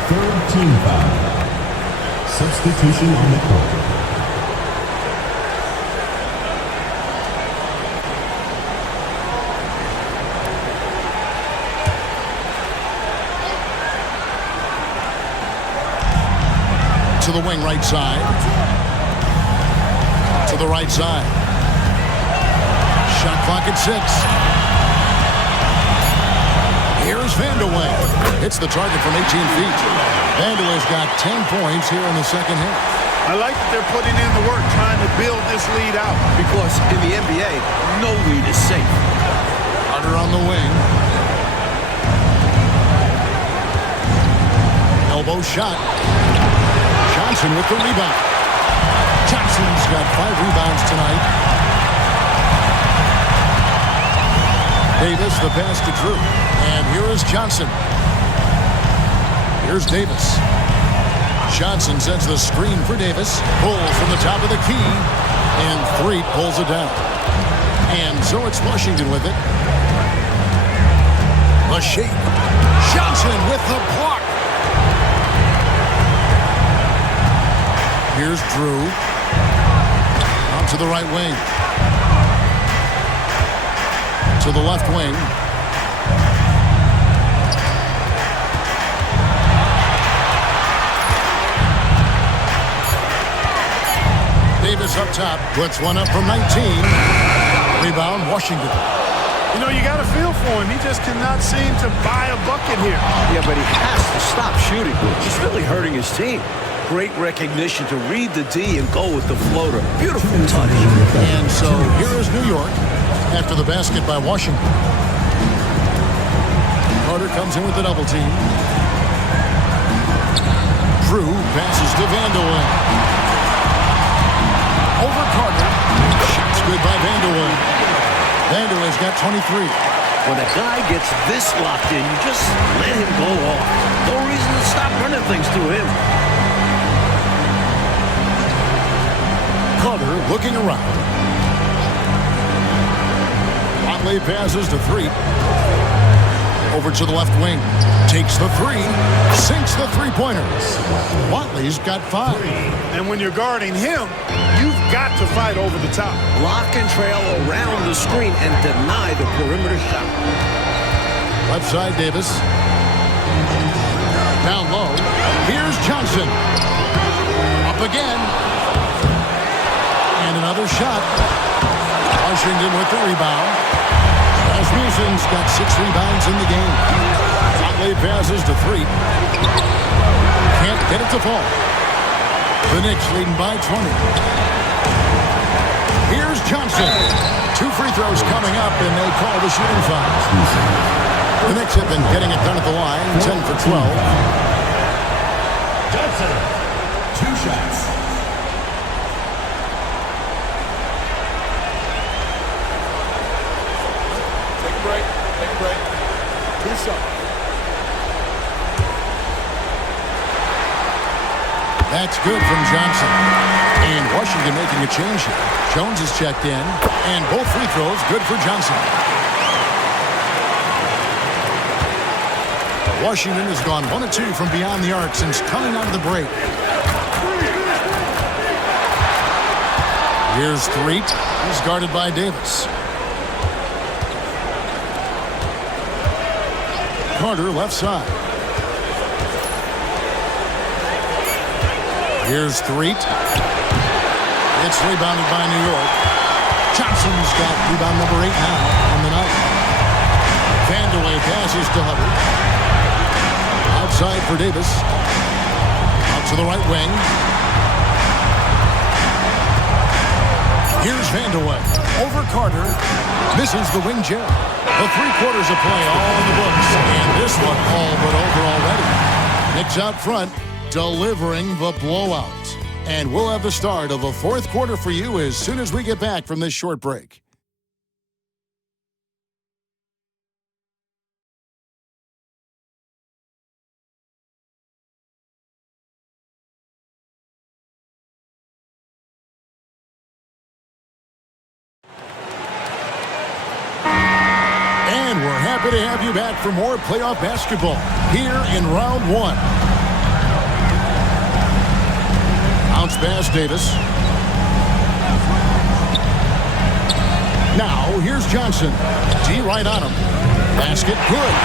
Third team foul. Substitution on the court. To the wing right side. To the right side. Shot clock at 6. Here's Vandeweghe. Hits the target from 18 feet. Vandeweghe's got 10 points here in the second half. I like that they're putting in the work trying to build this lead out. Because in the NBA, no lead is safe. Carter on the wing. Elbow shot. Johnson with the rebound. Johnson's got 5 rebounds tonight. Davis, the pass to Drew. And here is Johnson. Here's Davis. Johnson sets the screen for Davis. Pulls from the top of the key. And Threet pulls it down. And so it's Washington with it. The shake. Johnson with the block. Here's Drew. Out to the right wing. To the left wing. Davis up top. Puts one up from 19. Rebound, Washington. You know, you got a feel for him. He just cannot seem to buy a bucket here. Yeah, but he has to stop shooting. He's really hurting his team. Great recognition to read the D and go with the floater. Beautiful touch. And so here is New York after the basket by Washington. Carter comes in with the double team. Drew passes to Vandeweghe. Over Carter. Shots good by Vandeweghe. Vandeweghe's got 23. When a guy gets this locked in, you just let him go off. No reason to stop running things through him. Carter looking around. Watley passes to Threet. Over to the left wing. Takes the 3. Sinks the three-pointer. Watley's got 5. And when you're guarding him, you've got to fight over the top. Lock and trail around the screen and deny the perimeter shot. Left side, Davis. Down low. Here's Johnson. Up again. And another shot. Washington with the rebound. Rasmussen's got 6 rebounds in the game. Watley passes to Threet. Can't get it to fall. The Knicks leading by 20. Here's Johnson. 2 free throws coming up, and they call the shooting foul. The Knicks have been getting it done at the line, 10 for 12. Johnson, 2 shots. Take a break. 2 shots. That's good from Johnson. And Washington making a change here. Jones is checked in, and both free throws good for Johnson. Washington has gone 1 of 2 from beyond the arc since coming out of the break. Here's Threet. He's guarded by Davis. Carter left side. Here's Threet. It's rebounded by New York. Johnson's got rebound number 8 now on the night. Vandeweghe passes to Hubbard. Outside for Davis. Out to the right wing. Here's Vandeweghe. Over Carter. Misses the wing jab. The 3 quarters of play all in the books. And this one all but over already. Knicks out front, delivering the blowout. And we'll have the start of the 4th quarter for you as soon as we get back from this short break. And we're happy to have you back for more playoff basketball here in round 1. Bounce pass, Davis. Now, here's Johnson. D right on him. Basket good.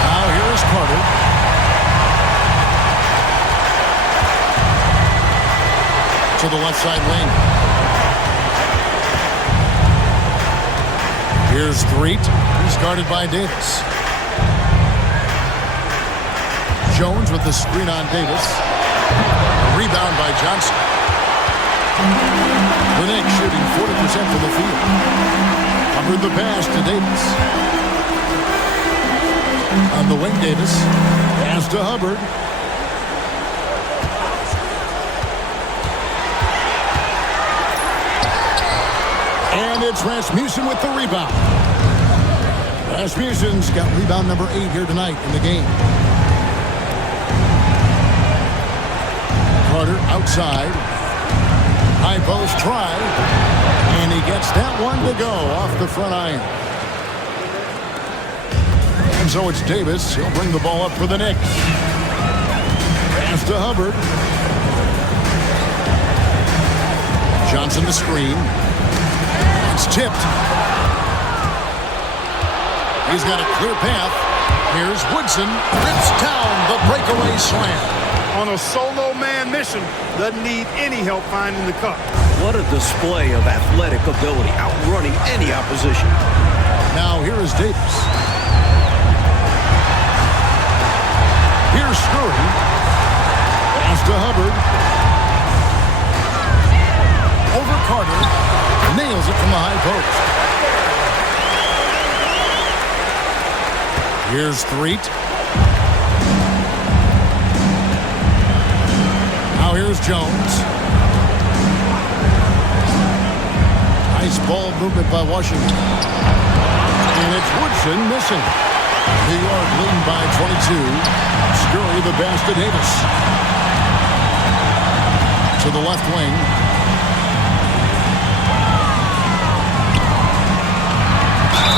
Now, here is Carter. To the left side wing. Here's Threet. He's guarded by Davis. Jones with the screen on Davis. Rebound by Johnson. The Knicks shooting 40% from the field. Hubbard the pass to Davis. On the wing, Davis. Pass to Hubbard. And it's Rasmussen with the rebound. Rasmussen's got rebound number 8 here tonight in the game. Carter outside. High post try. And he gets that one to go off the front iron. And so it's Davis. He'll bring the ball up for the Knicks. Pass to Hubbard. Johnson the screen. It's tipped. He's got a clear path. Here's Woodson. Rips down the breakaway slam. On a solo man mission, doesn't need any help finding the cup. What a display of athletic ability, outrunning any opposition. Now here is Davis. Here's Scurry. Pass to Hubbard. Over Carter. Nails it from the high post. Here's Threet. Now here's Jones. Nice ball movement by Washington. And it's Woodson missing. New York leading by 22. Scurry the pass to Davis. To the left wing.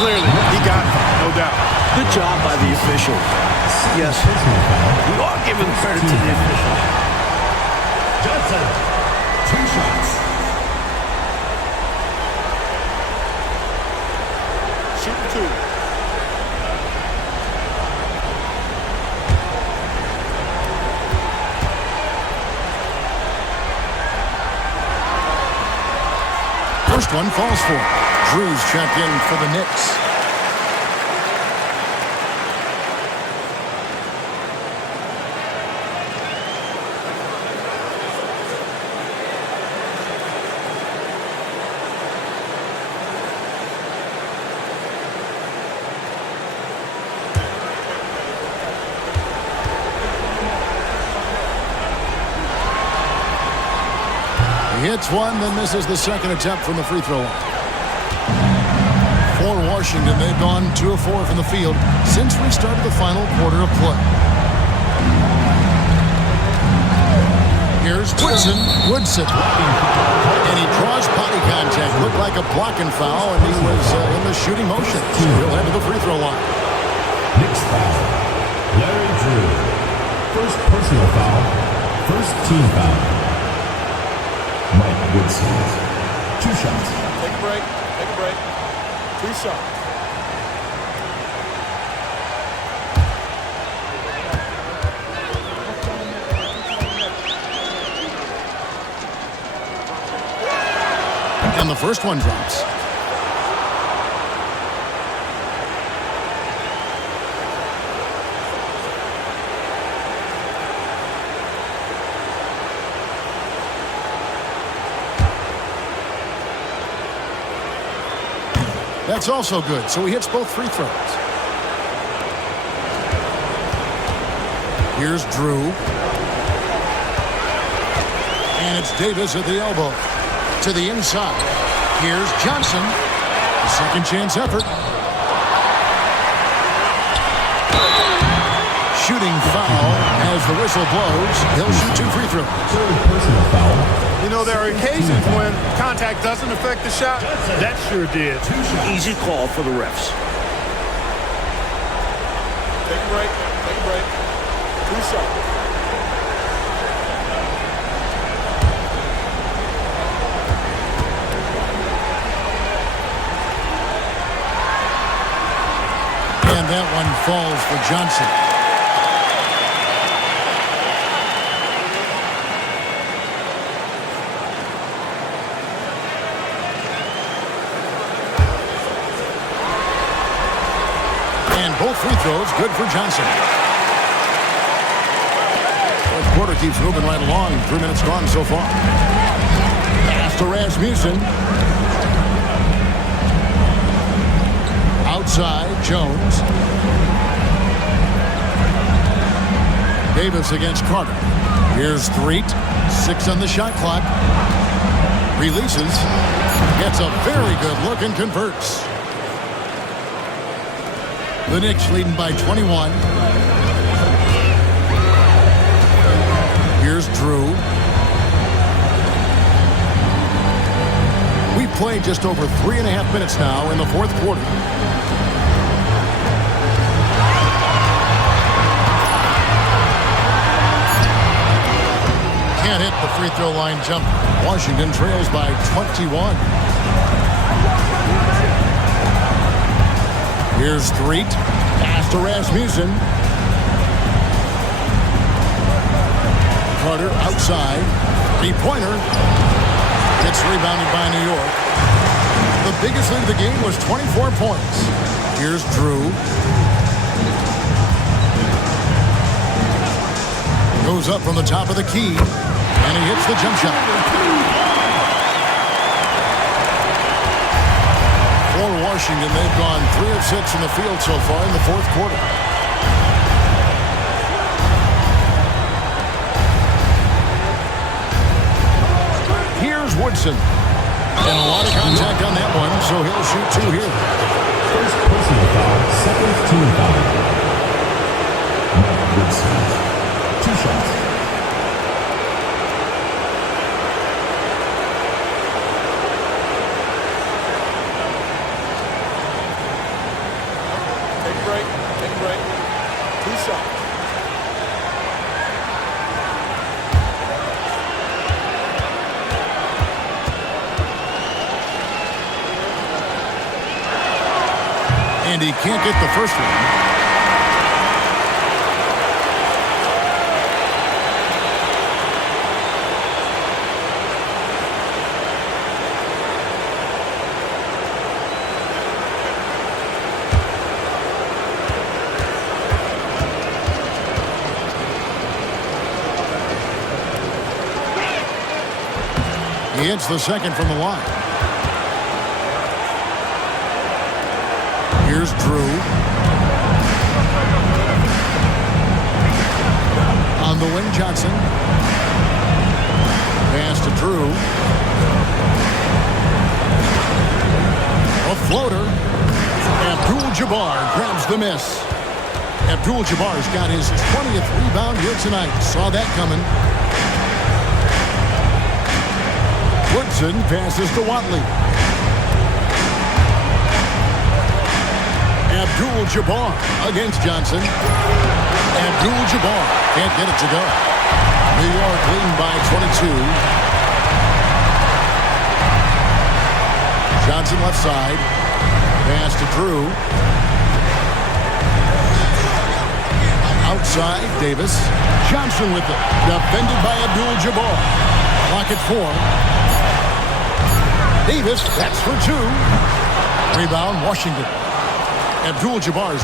Clearly, he got it, no doubt. Good job by the official. Yes, we are giving credit to the official. Johnson, 2 shots. Shooting 2. First one falls for him. Drew's checked in for the Knicks. He hits one, then misses the second attempt from the free throw line. For Washington, they've gone 2 of 4 from the field since we started the final quarter of play. Here's Woodson. And he draws body contact. Looked like take a blocking foul, and he was in the shooting motion. So he'll head to the free throw line. Knicks foul. Larry Drew. First personal foul. First team foul. Mike Woodson. 2 shots. Take a break. Take a break. 2 shots. And the first one drops. That's also good, so he hits both free throws. Here's Drew. And it's Davis at the elbow. To the inside. Here's Johnson. A second chance effort. Shooting foul as the whistle blows. He'll shoot 2 free throws. Third personal foul. You know, there are occasions when contact doesn't affect the shot. That sure did. Easy call for the refs. Take a break. Take a break. 2 shots. And that one falls for Johnson. And both free throws good for Johnson. Fourth quarter keeps moving right along. 3 minutes gone so far. Pass to Rasmussen. Outside, Jones. Davis against Carter. Here's Threet. 6 on the shot clock. Releases. Gets a very good look and converts. The Knicks leading by 21. Here's Drew. We've played just over 3.5 minutes now in the fourth quarter. Can't hit the free throw line jump. Washington trails by 21. Here's Threet. Pass to Rasmussen. Carter outside. 3-pointer. Gets rebounded by New York. The biggest lead of the game was 24 points. Here's Drew. Goes up from the top of the key. And he hits the jump shot. For Washington, they've gone 3 of 6 in the field so far in the fourth quarter. Here's Woodson. And a lot of contact on that one, so he'll shoot 2 here. First personal foul. Second team foul. Mike Woodson. 2 shots. Take a break. Take a break. 2 shots. And he can't get the first one. He hits the second from the line. Here's Drew. On the wing, Johnson. Pass to Drew. A floater. Abdul-Jabbar grabs the miss. Abdul-Jabbar's got his 20th rebound here tonight. Saw that coming. Woodson passes to Watley. Abdul-Jabbar against Johnson. Abdul-Jabbar can't get it to go. New York leading by 22. Johnson left side. Pass to Drew. Outside, Davis. Johnson with it. Defended by Abdul-Jabbar. Clock at 4. Davis, that's for 2. Rebound, Washington. Abdul-Jabbar's.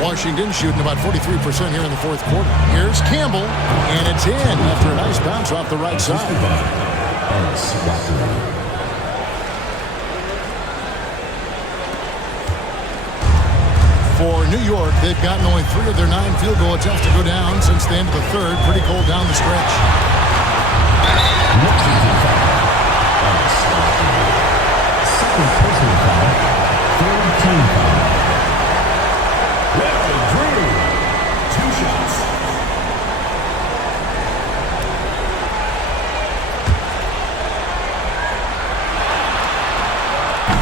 Washington shooting about 43% here in the fourth quarter. Here's Campbell, and it's in after a nice bounce off the right side. For New York, they've gotten only 3 of their 9 field goal attempts to go down since the end of the third. Pretty cold down the stretch. Second personal foul. Third team foul. Drew. 2 shots.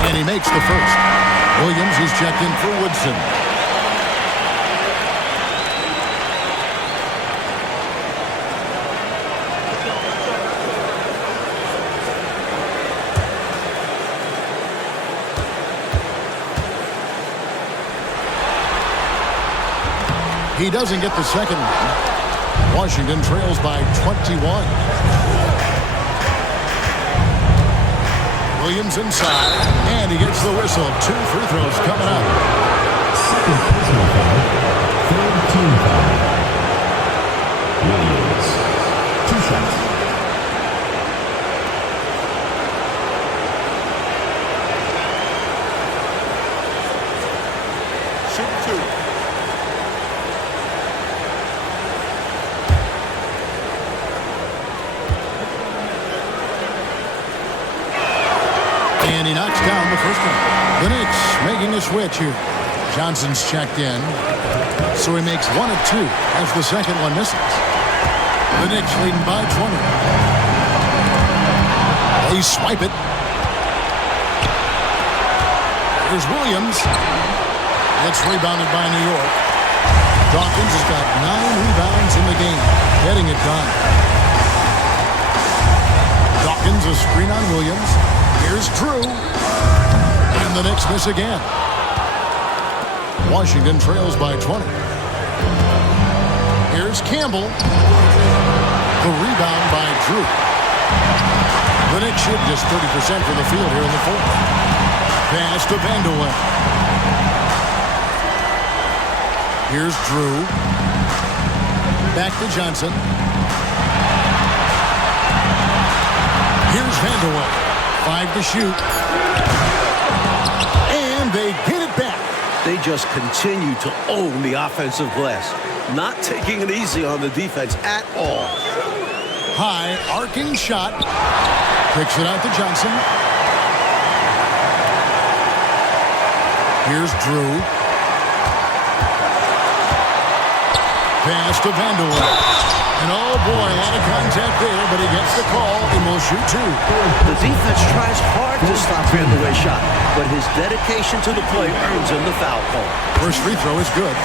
And he makes the first. Williams, he's checked in for Woodson. He doesn't get the second one. Washington trails by 21. Williams inside, and he gets the whistle. 2 free throws coming up. Second personal foul. Third team foul. Williams. 2 shots. Shoot 2. And he knocks down the first one. The Knicks making a switch here. Johnson's checked in. So he makes 1 of 2 as the second one misses. The Knicks leading by 20. They swipe it. Here's Williams. It's rebounded by New York. Dawkins has got 9 rebounds in the game. Getting it done. Dawkins a screen on Williams. Here's Drew. And the Knicks miss again. Washington trails by 20. Here's Campbell. The rebound by Drew. The Knicks shoot just 30% from the field here in the fourth. Pass to Vanderwell. Here's Drew. Back to Johnson. Here's Vanderwell. 5 to shoot. And they get it back. They just continue to own the offensive glass. Not taking it easy on the defense at all. High arcing shot. Kicks it out to Johnson. Here's Drew. Pass to Vanderwell. And oh boy, a lot of contact there, but he gets the call and will shoot 2. The defense tries hard to stop Vanderwell's shot, but his dedication to the play earns him the foul call. First free throw is good.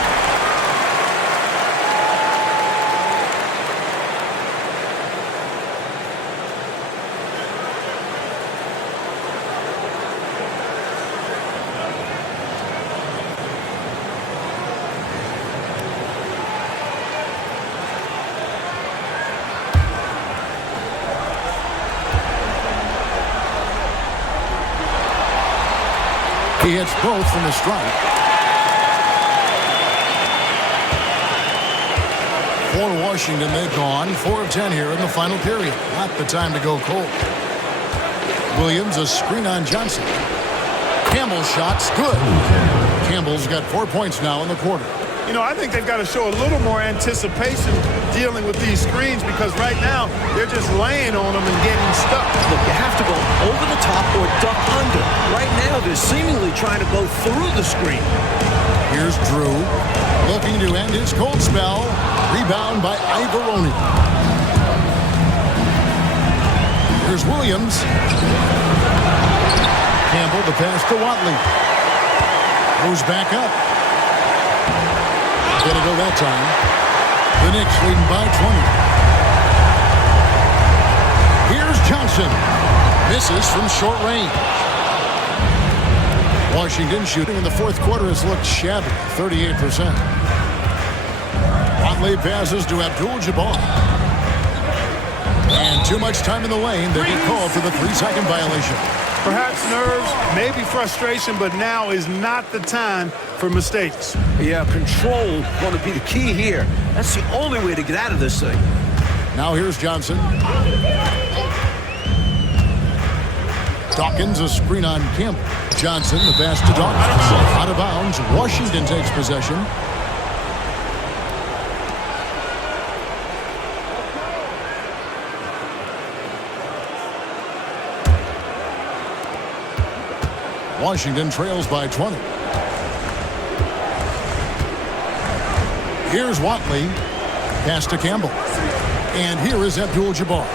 He hits both from the strike. For Washington, they've gone 4 of 10 here in the final period. Not the time to go cold. Williams, a screen on Johnson. Campbell's shot's good. Campbell's got 4 points now in the quarter. You know, I think they've got to show a little more anticipation dealing with these screens because right now they're just laying on them and getting stuck. Look, you have to go over the top or duck under. Right now, they're seemingly trying to go through the screen. Here's Drew, looking to end his cold spell. Rebound by Ivoroni. Here's Williams. Campbell, the pass to Watley. Goes back up. Get it go that time. The Knicks leading by 20. Here's Johnson. Misses from short range. Washington shooting in the fourth quarter has looked shabby, 38%. Watley passes to Abdul-Jabbar. And too much time in the lane. They get called for the 3-second violation. Perhaps nerves, maybe frustration, but now is not the time for mistakes. Yeah, control going to be the key here. That's the only way to get out of this thing. Now here's Johnson. Dawkins, a screen on Campbell. Johnson, the pass to Dawkins. Out of bounds. Washington takes possession. Washington trails by 20. Here's Watley. Pass to Campbell. And here is Abdul-Jabbar.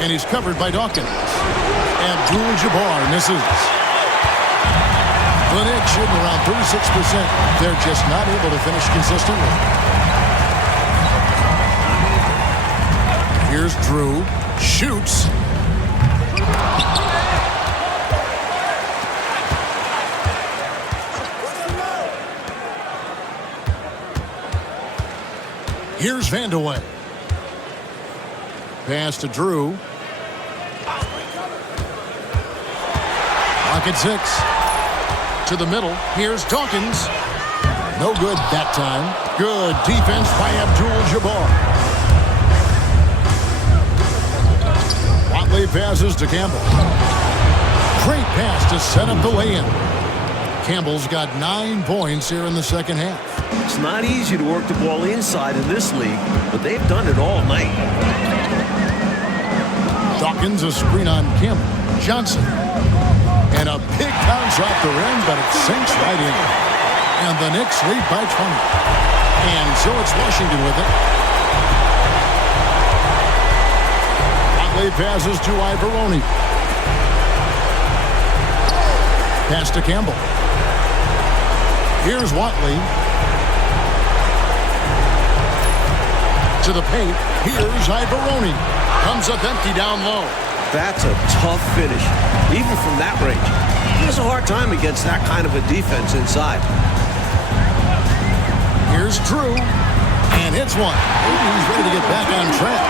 And he's covered by Dawkins. Abdul-Jabbar misses. The Knicks shooting around 36%. They're just not able to finish consistently. Here's Drew. Shoots. Here's Vandeweghe. Pass to Drew. Pocket 6. To the middle. Here's Dawkins. No good that time. Good defense by Abdul-Jabbar. Watley passes to Campbell. Great pass to set up the lay-in. Campbell's got 9 points here in the second half. It's not easy to work the ball inside in this league, but they've done it all night. Dawkins, a screen on Campbell. Johnson. And a big bounce off the rim, but it sinks right in. And the Knicks lead by 20. And so it's Washington with it. Watley passes to Ivoroni. Pass to Campbell. Here's Watley. To the paint. Here's Ivoroni. Comes up empty down low. That's a tough finish, even from that range. He has a hard time against that kind of a defense inside. Here's Drew. And hits one. Maybe he's ready to get back on track.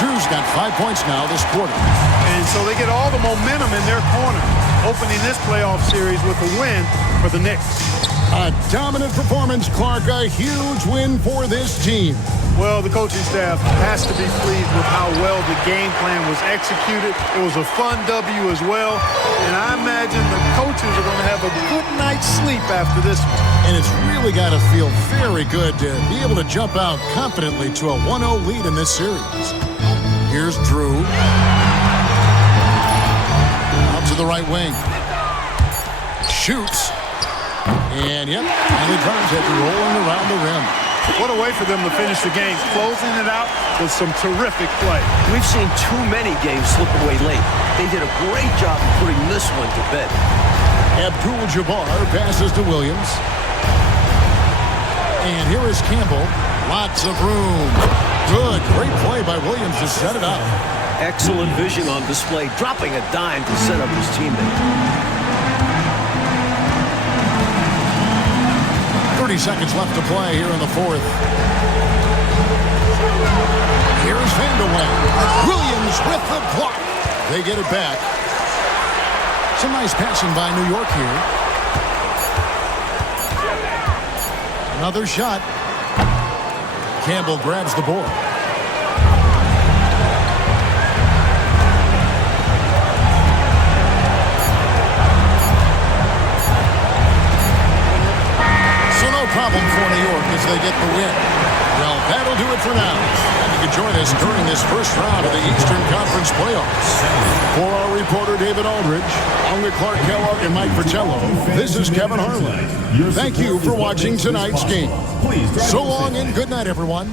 Drew's got 5 points now this quarter. And so they get all the momentum in their corner, opening this playoff series with a win for the Knicks. A dominant performance, Clark. A huge win for this team. Well, the coaching staff has to be pleased with how well the game plan was executed. It was a fun W as well. And I imagine the coaches are going to have a good night's sleep after this one. And it's really got to feel very good to be able to jump out confidently to a 1-0 lead in this series. Here's Drew. Out to the right wing. Shoots. And, yep, finally drives it, rolling around the rim. What a way for them to finish the game, closing it out with some terrific play. We've seen too many games slip away late. They did a great job of putting this one to bed. Abdul-Jabbar passes to Williams. And here is Campbell. Lots of room. Good, great play by Williams to set it up. Excellent vision on display, dropping a dime to set up his teammate. 30 seconds left to play here in the fourth. Here's Vandeweghe. Williams with the block. They get it back. Some nice passing by New York here. Another shot. Campbell grabs the board. Problem for New York as they get the win. Well, that'll do it for now. And you can join us during this first round of the Eastern Conference playoffs. For our reporter David Aldridge, along with Clark Kellogg and Mike Fratello, this is Kevin Harlan. Thank you for watching tonight's game. So long and good night, everyone.